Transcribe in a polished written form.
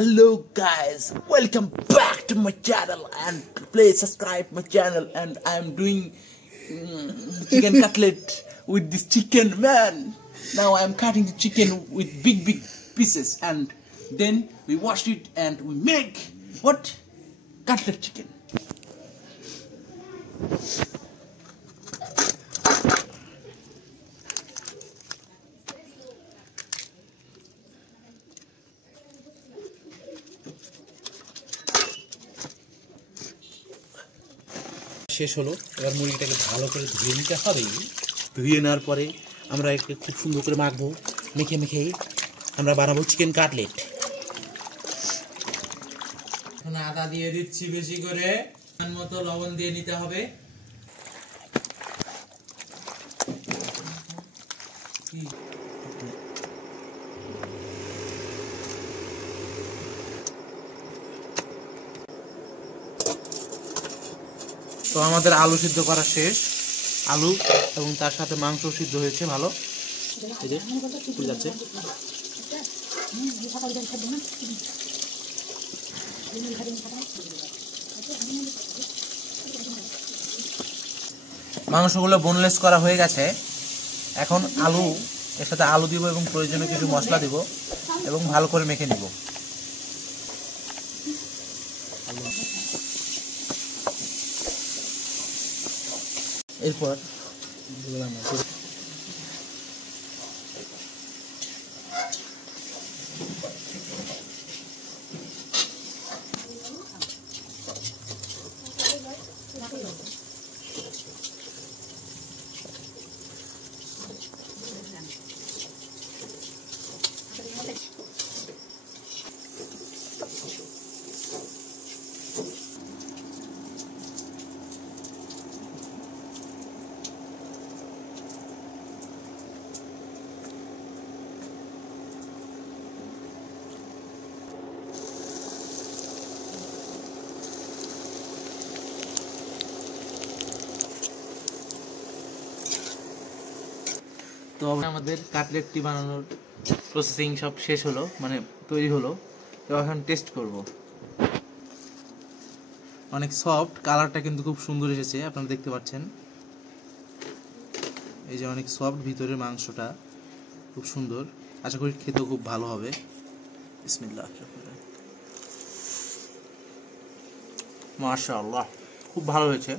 Hello guys, welcome back to my channel and please subscribe my channel. And I'm doing chicken cutlet with this chicken, man. Now I'm cutting the chicken with big pieces and then we wash it and we make what? Cutlet chicken. শেষ হলো। এবার মুরগিটাকে ভালো করে ধুয়ে নিতে হবে। ধুয়ে নেওয়ার পরে আমরা একে খুব সুন্দর করে মাখবো, মেখে আমরা বানাবো চিকেন কাটলেট। এখন আদা দিয়ে দিচ্ছি বেশি করে, পরিমাণ মতো লবণ দিয়ে নিতে হবে। তো আমাদের আলু সিদ্ধ করা শেষ, আলু এবং তার সাথে মাংস সিদ্ধ হয়েছে ভালো। এই যে ফুল যাচ্ছে। মাংসগুলো বোনলেস করা হয়ে গেছে। এখন আলু, এর সাথে আলু দিব এবং প্রয়োজনীয় কিছু মশলা দিব এবং ভালো করে মেখে নিব। এরপর তো আমাদের কাটলেটটি বানানোর প্রসেসিং সব শেষ হলো, মানে তৈরি হলো। তো এখন টেস্ট করব। অনেক সফট, কালারটা কিন্তু খুব সুন্দর এসেছে, আপনারা দেখতে পাচ্ছেন। এই যে অনেক সফট, ভিতরের মাংসটা খুব সুন্দর। আশা করি খেতেও খুব ভালো হবে। বিসমিল্লাহ। মাশাআল্লাহ, খুব ভালো হয়েছে।